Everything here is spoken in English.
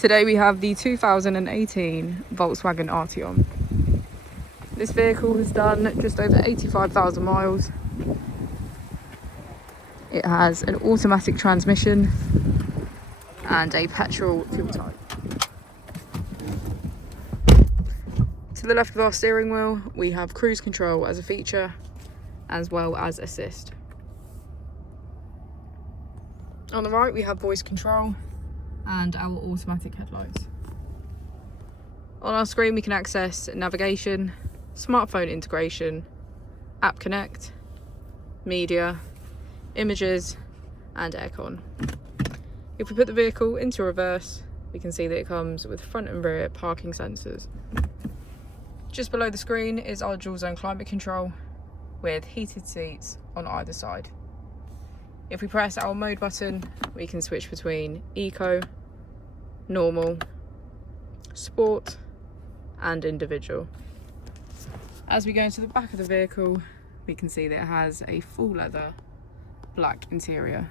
Today we have the 2018 Volkswagen Arteon. This vehicle has done just over 85,000 miles. It has an automatic transmission and a petrol fuel type. To the left of our steering wheel, we have cruise control as a feature, as well as assist. On the right, we have voice control and our automatic headlights. On our screen, we can access navigation, smartphone integration, app connect, media, images, and aircon. If we put the vehicle into reverse, we can see that it comes with front and rear parking sensors. Just below the screen is our dual zone climate control with heated seats on either side. If we press our mode button, we can switch between eco, normal, sport, and individual. As we go into the back of the vehicle, we can see that it has a full leather black interior